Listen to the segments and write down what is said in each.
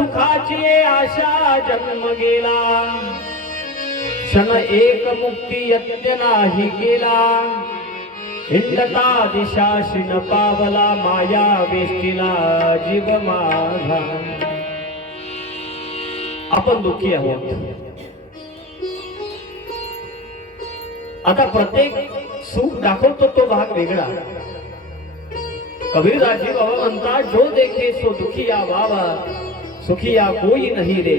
सुखाची आशा जन्म गेला. क्षण एक मुक्ती यज्ञ नाही केला हिंडता दिशा न पावला माया वेष्टीला जीव माझा. आपण दुःखी आहोत. आता प्रत्येक सुख दाखवतो तो भाग वेगळा. कबीरदासजी बाबा म्हणतात जो देखे सो दुखिया बाबा सुखिया कोई नहीं रे।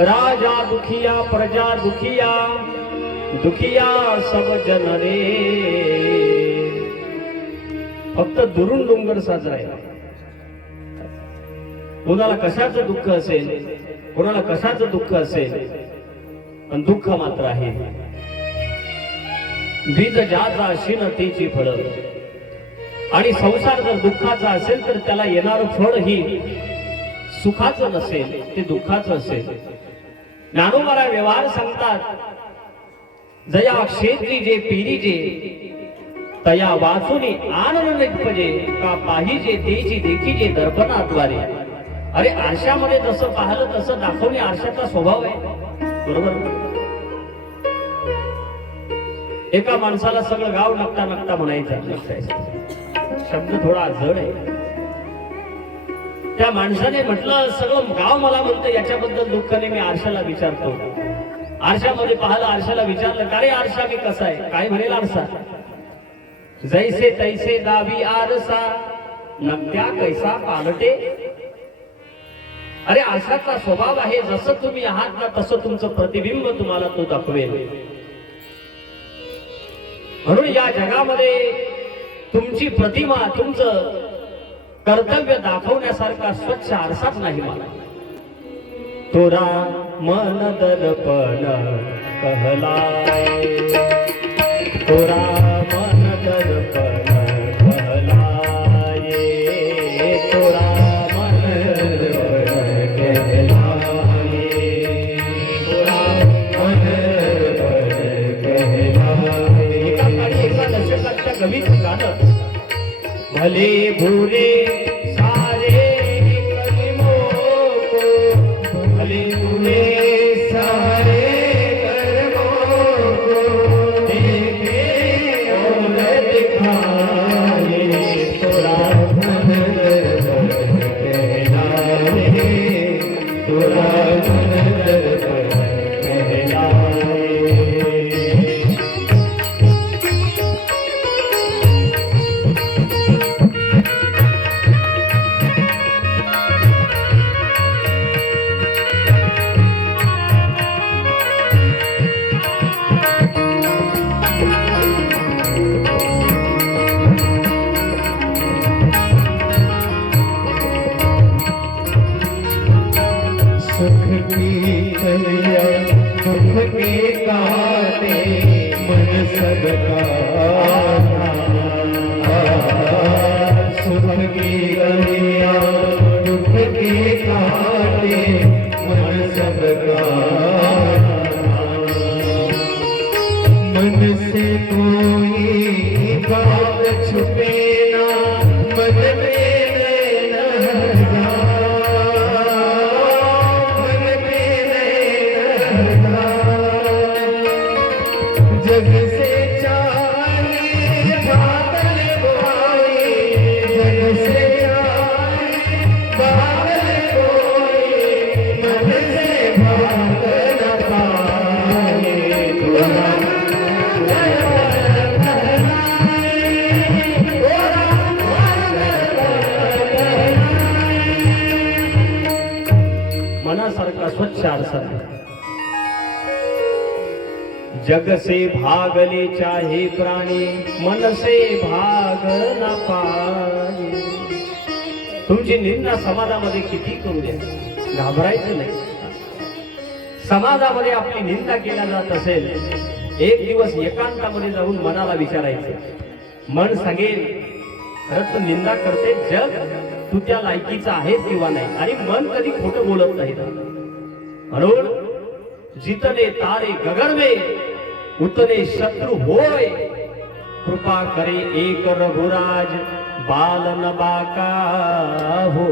राजा दुखिया प्रजा दुखिया दुखिया सब जन रे। फक्त दुरून डोंगर साजरा आहे. कोणाला कशाचं दुःख असेल कोणाला कशाचं दुःख असेल पण दुःख मात्र आहे. बीज ज्याचा अशीन तेची फळ. आणि संसार जर दुःखाचा असेल तर त्याला येणारं फळ ही सुखाचं नसेल ते दुःखाचं असेल. ज्ञानोबारा व्यवहार सांगतात जया क्षेत्री जे पिरी जे तया वाचुनी आनंद म्हणजे का पाहिजे तेची देखीजे दर्पणाद्वारे अरे आरशामध्ये जसं पाहिलं तसं दाखवणे आरशाचा स्वभाव आहे. बरोबर? एका माणसाला सगळं गाव नकता नकता म्हणायचं. शब्द थोडा जड आहे. त्या माणसाने म्हटलं सगळं गाव मला म्हणतं याच्याबद्दल दुःखाने मी आरशाला विचारतो. आरशामध्ये पाहिलं आरशाला विचारलं का रे आरशा मी कसा आहे? काय म्हणेल आरसा? जैसे तैसे दावी आरसा नमत्या कैसा पालटे. अरे आरशाचा स्वभाव आहे जसं तुम्ही आहात ना तसं तुमचं प्रतिबिंब तुम्हाला तो दाखवेल. म्हणून या जगामध्ये तुमची प्रतिमा तुमचं कर्तव्य दाखवण्यासारखा स्वच्छ आरसाच नाही मला. तुरा मन दर्पण कहलाय. भले भूले सारे कलिमों को भले सारे कर्मों को देखे और दिखाए तोरा तोरा कलिया दुख के काटे मन सबका सुख की कलिया दुख के काटे मन सबका मन से तो चार सर जगसे जग से भागले चाहे प्राणी मन से भाग ना पाए तुमची निंदा समाजामध्ये किती करू द्या घाबरायचं नाही. समाजामध्ये आपली निंदा केल्या जात असेल एक दिवस एकांतामध्ये जाऊन मनाला विचारायचं. मन सांगेल खरंच तू निंदा करते जग तू त्या लायकीचा आहे किंवा नाही? आणि मन कधी खोटं बोलत नाही. म्हणून जितने तारे गगनवे उतने शत्रु होय कृपा करे एक रघुराज बाल न बाका हो